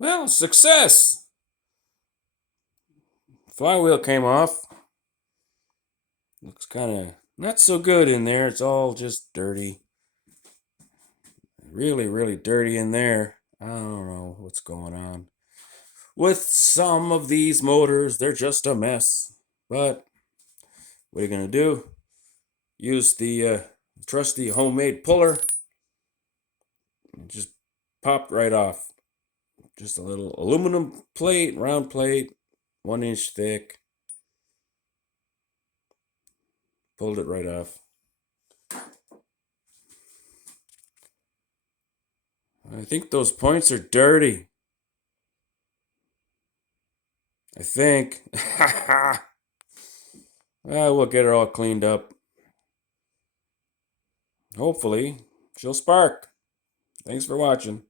Well, success! Flywheel came off. Looks kind of not so good in there. It's all just dirty. Really, really dirty in there. I don't know what's going on. With some of these motors, they're just a mess. But what are you going to do? Use the trusty homemade puller. It just popped right off. Just a little aluminum plate, round plate, 1 inch thick. Pulled it right off. I think those points are dirty. I think. We'll get her all cleaned up. Hopefully, she'll spark. Thanks for watching.